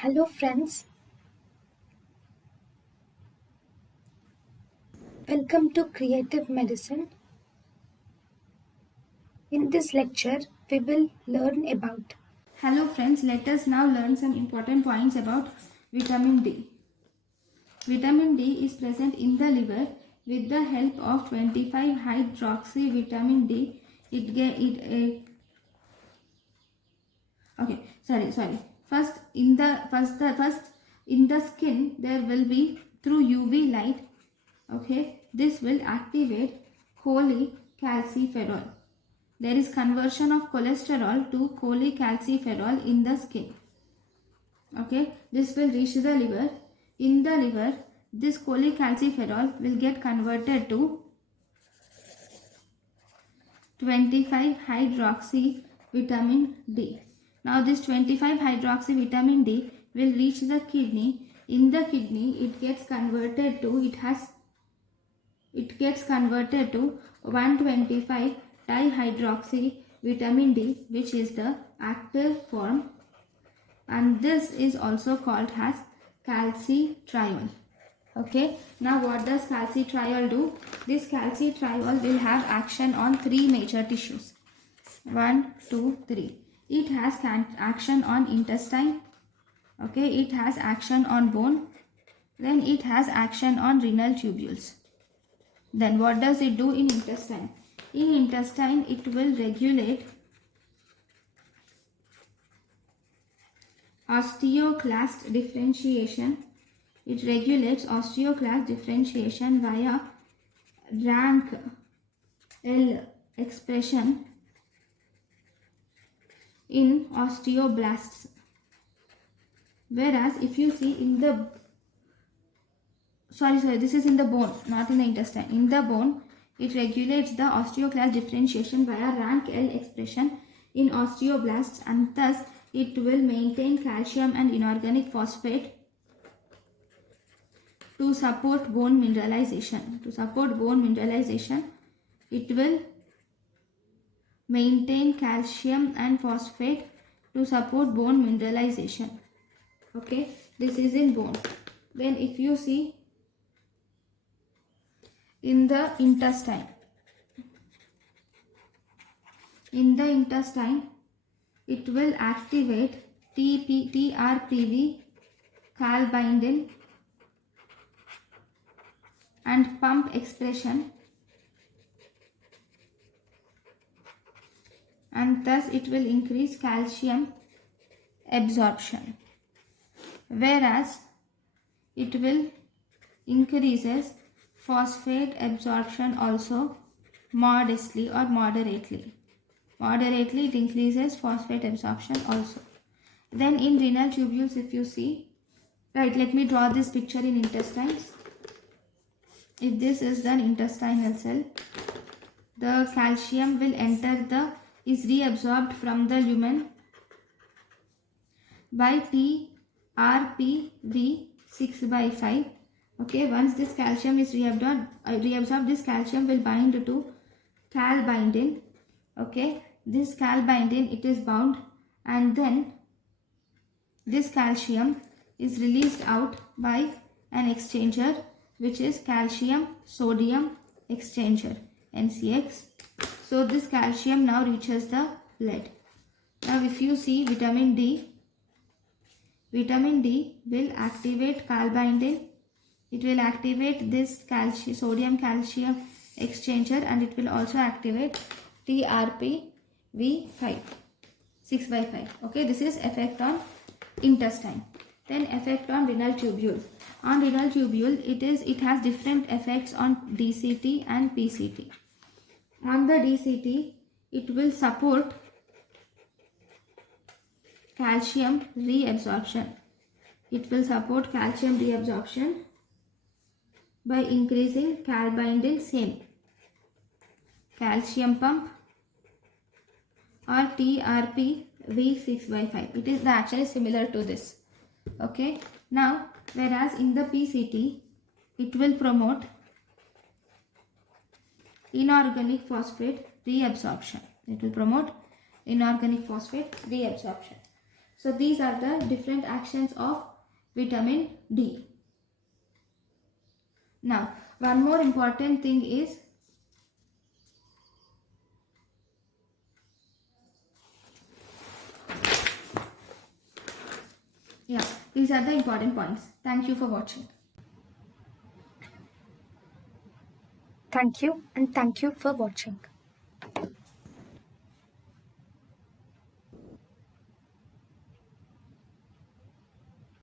Hello friends, welcome to Creative Medicine. In this lecture, we will learn about. Hello friends, let us now learn some important points about vitamin D. Vitamin D is present in the liver with the help of 25 hydroxy vitamin D. First in the skin there will be through UV light. Okay, this will activate cholecalciferol. There is conversion of cholesterol to cholecalciferol in the skin. Okay, this will reach the liver. In the liver, this cholecalciferol will get converted to 25 hydroxy vitamin D. Now this 25 hydroxy vitamin D will reach the kidney. In the kidney, it gets converted to 125 dihydroxy vitamin D, which is the active form, and this is also called as calcitriol. Okay, now what does calcitriol do? This calcitriol will have action on three major tissues. 1, 2, 3. It has action on intestine. Okay, it has action on bone. Then it has action on renal tubules. Then what does it do in intestine? In intestine, it will regulate osteoclast differentiation. It regulates osteoclast differentiation via rank L expression in osteoblasts. Whereas if you see in the this is in the bone, not in the intestine. In the bone, it regulates the osteoclast differentiation via rank L expression in osteoblasts, and thus it will maintain calcium and inorganic phosphate to support bone mineralization. It will maintain calcium and phosphate to support bone mineralization. Okay, this is in bone. Then if you see in the intestine, it will activate TRPV, calbindin, and pump expression, and thus it will increase calcium absorption, whereas it will increases phosphate absorption also modestly or moderately. It increases phosphate absorption also. Then in renal tubules, if you see, right, let me draw this picture in intestines. If this is the intestinal cell, the calcium will is reabsorbed from the lumen by TRPV 6/5. Okay, once this calcium is reabsorbed, this calcium will bind to calbindin. Okay, this calbindin, it is bound, and then this calcium is released out by an exchanger, which is calcium sodium exchanger, NCX. So this calcium now reaches the blood. Now if you see vitamin D will activate calbindin. It will activate this sodium calcium exchanger, and it will also activate TRPV 6/5. Okay, this is effect on intestine. Then effect on renal tubule. On renal tubule, it has different effects on DCT and PCT. On the DCT, it will support calcium reabsorption. By increasing calbindin, same calcium pump or TRPV 6/5. It is actually similar to this. Okay. Now, whereas in the PCT, it will promote inorganic phosphate reabsorption. So these are the different actions of vitamin D. Now, one more important thing is these are the important points. Thank you for watching. Thank you and thank you for watching.